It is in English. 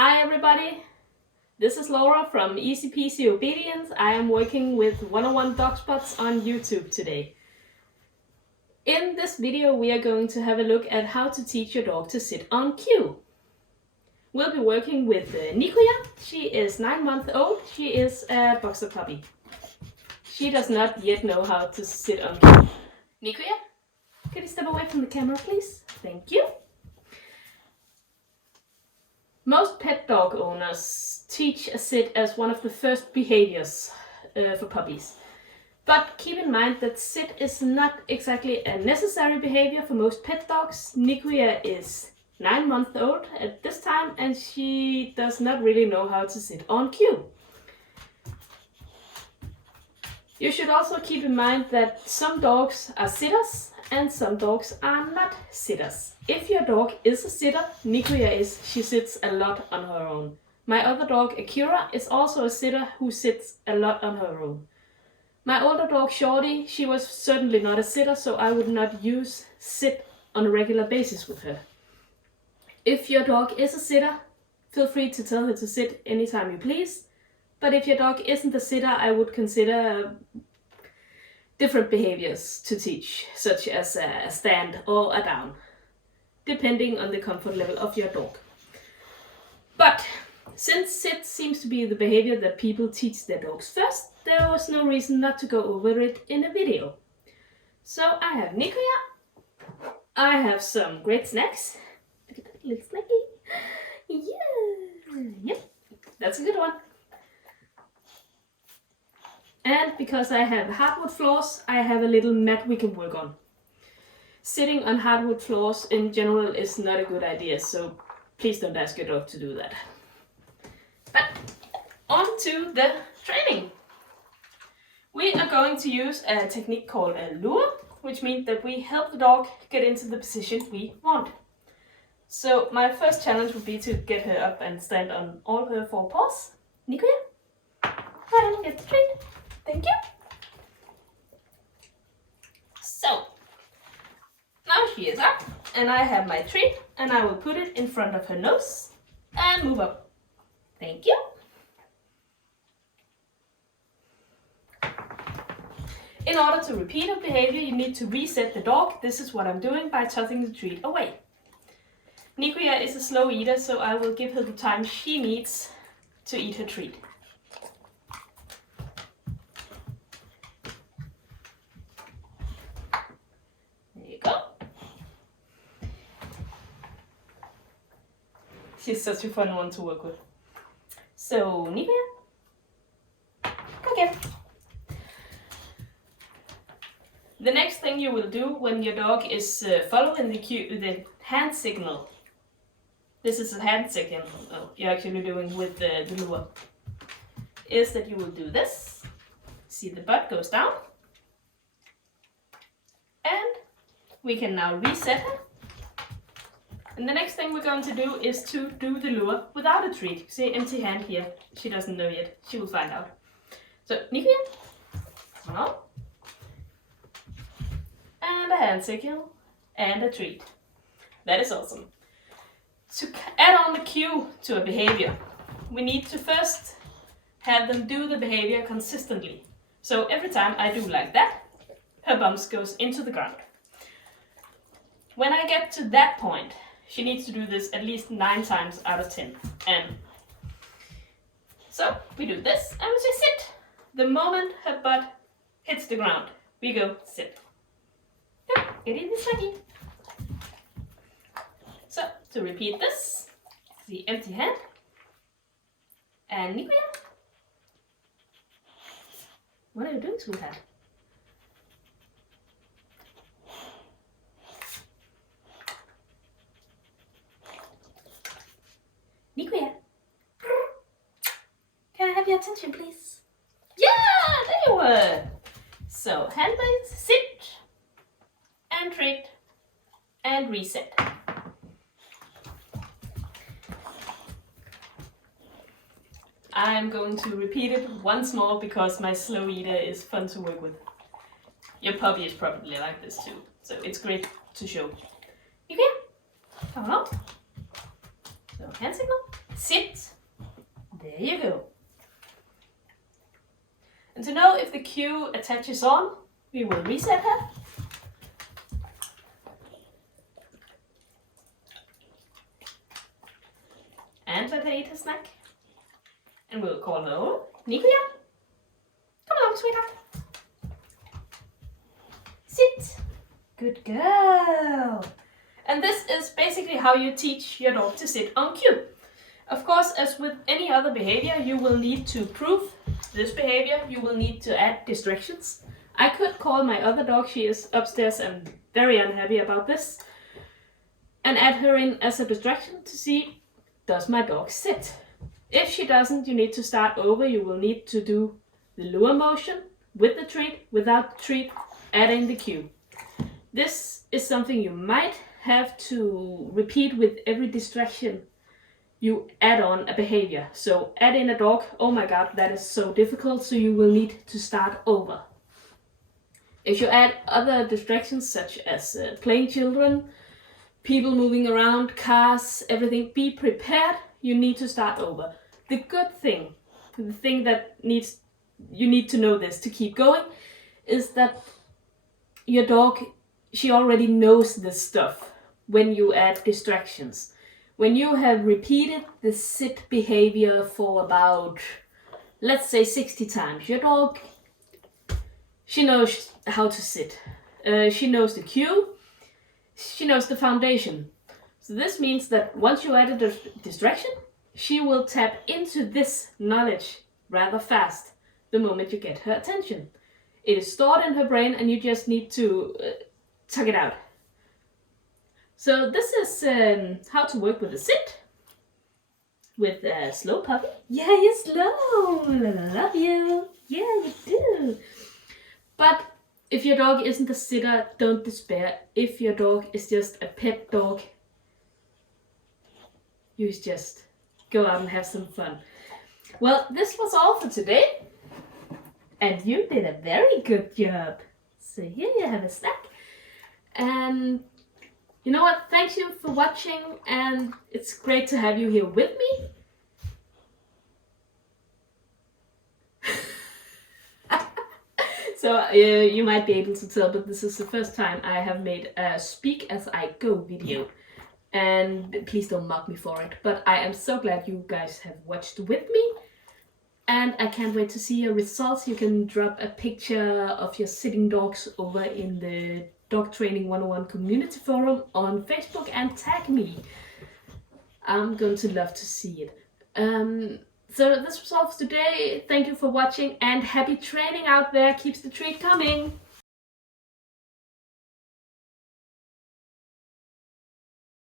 Hi everybody, this is Laura from Easy Peasy Obedience. I am working with 101 Dog Spots on YouTube today. In this video we are going to have a look at how to teach your dog to sit on cue. We'll be working with Nikuya. She is 9 months old. She is a boxer puppy. She does not yet know how to sit on cue. Nikuya, can you step away from the camera please? Thank you. Most pet dog owners teach a sit as one of the first behaviors for puppies. But keep in mind that sit is not exactly a necessary behavior for most pet dogs. Nikuya is 9 months old at this time and she does not really know how to sit on cue. You should also keep in mind that some dogs are sitters and some dogs are not sitters. If your dog is a sitter, Nikuya is, she sits a lot on her own. My other dog, Akira, is also a sitter who sits a lot on her own. My older dog, Shorty, she was certainly not a sitter, so I would not use sit on a regular basis with her. If your dog is a sitter, feel free to tell her to sit anytime you please. But if your dog isn't a sitter, I would consider different behaviors to teach, such as a stand or a down, depending on the comfort level of your dog. But since sit seems to be the behavior that people teach their dogs first, there was no reason not to go over it in a video. So I have Nikuya, I have some great snacks. Look at that little snacky. Yeah, yep, that's a good one. And because I have hardwood floors, I have a little mat we can work on. Sitting on hardwood floors in general is not a good idea, so please don't ask your dog to do that. But on to the training. We are going to use a technique called a lure, which means that we help the dog get into the position we want. So my first challenge would be to get her up and stand on all her 4 paws. Nikuya, go ahead and get the treat. Thank you. So, now she is up and I have my treat and I will put it in front of her nose and move up. Thank you. In order to repeat a behavior, you need to reset the dog. This is what I'm doing by tossing the treat away. Nikuya is a slow eater, so I will give her the time she needs to eat her treat. She's such a fun one to work with. So, Nikuya, go get it. The next thing you will do when your dog is following the hand signal. This is a hand signal you're actually doing with the lure. Is that you will do this. See the butt goes down. And we can now reset her. And the next thing we're going to do is to do the lure without a treat. See, empty hand here. She doesn't know yet. She will find out. So, Nikuya, come on. And a hand signal and a treat. That is awesome. To add on the cue to a behavior, we need to first have them do the behavior consistently. So every time I do like that, her bumps goes into the ground. When I get to that point, she needs to do this at least 9 times out of 10. And so we do this and we say sit. The moment her butt hits the ground, we go sit. Yeah, get in this snacky. So to repeat this, the empty hand. And Nikuya, what are you doing, sweetheart? Nikuya, can I have your attention, please? Yeah, there you were. So, hand bites, sit, and treat, and reset. I'm going to repeat it once more because my slow eater is fun to work with. Your puppy is probably like this too, so it's great to show. You can come on. So hand signal, sit. There you go. And to know if the cue attaches on, we will reset her. And let her eat her snack. And we'll call her over. Nikuya, come along, sweetheart. Sit. Good girl. And this is basically how you teach your dog to sit on cue. Of course, as with any other behavior, you will need to prove this behavior. You will need to add distractions. I could call my other dog, she is upstairs and very unhappy about this, and add her in as a distraction to see, does my dog sit? If she doesn't, you need to start over. You will need to do the lure motion with the treat, without the treat, adding the cue. This is something you might have to repeat with every distraction you add on a behavior. So add in a dog, oh my god, that is so difficult, so you will need to start over. If you add other distractions such as playing children, people moving around, cars, everything, be prepared, you need to start over. The good thing, the thing that you need to know this to keep going, is that your dog, she already knows this stuff when you add distractions. When you have repeated the sit behavior for about, let's say 60 times, your dog, she knows how to sit. She knows the cue, she knows the foundation. So this means that once you add a distraction, she will tap into this knowledge rather fast the moment you get her attention. It is stored in her brain and you just need to tuck it out. So this is how to work with a sit with a slow puppy. Yeah, you're slow. I love you. Yeah, you do. But if your dog isn't a sitter, don't despair. If your dog is just a pet dog, you just go out and have some fun. Well, this was all for today. And you did a very good job. So here you have a snack. And you know what? Thank you for watching, and it's great to have you here with me. So you might be able to tell, but this is the first time I have made a speak as I go video. And please don't mock me for it. But I am so glad you guys have watched with me. And I can't wait to see your results. You can drop a picture of your sitting dogs over in the Dog Training 101 community forum on Facebook and tag me. I'm going to love to see it. So this was all for today. Thank you for watching and happy training out there. Keeps the treat coming.